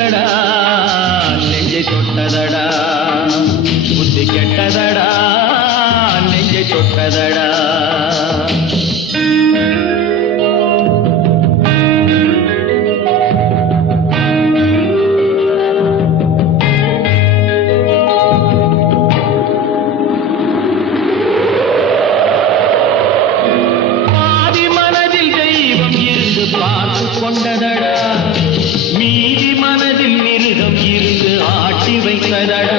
சுட்டதடா நெஞ்சை தொட்டதடா புத்தி கெட்டதடா நெஞ்சை தொட்டதடா கொண்டதடா மீதி மனதில் மிருகம் இருந்து ஆட்டி வைத்ததடா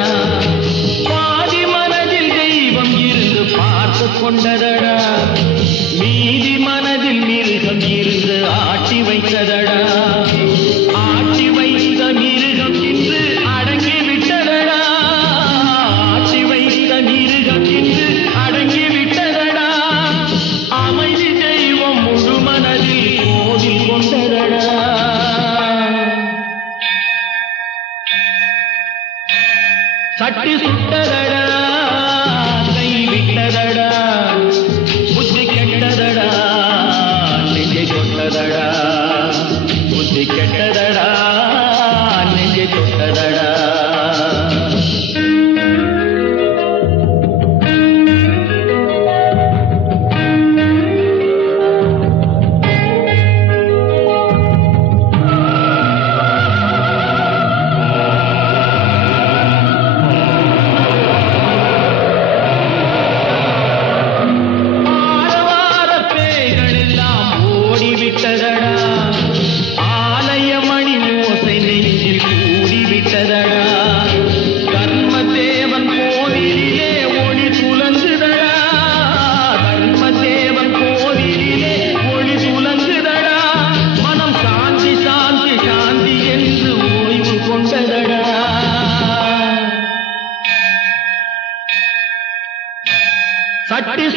பாதி மனதில் தெய்வம் இருந்து பார்த்து கொண்டதடா மீதி மனதில் மிருகம் இருந்து ஆட்டி வைத்ததடா ஆட்டி வைத்த மிருகம் இன்று அடங்கி விட்டதடா ஆட்டி வைத்த மிருகம் இன்று அடங்கி விட்டதடா அமைதி தெய்வம் முழு மனதில் கோவில் கொண்டதடா சட்டி சுட்டதடா கை விட்டதடா புத்தி கெட்டதடா நெஞ்சை தொட்டதடா புத்தி கெட்டதடா நெஞ்சை தொட்டதடா ஆலயமணி ஓசை நெஞ்சில் கூடிவிட்டதடா தர்மதேவன் கோவிலிலே ஒளி துலங்குதடா தர்மதேவன் கோவிலிலே ஒளி துலங்குதடா மனம் சாந்தி சாந்தி சாந்தி என்று ஓய்வு கொண்டதடா சட்டி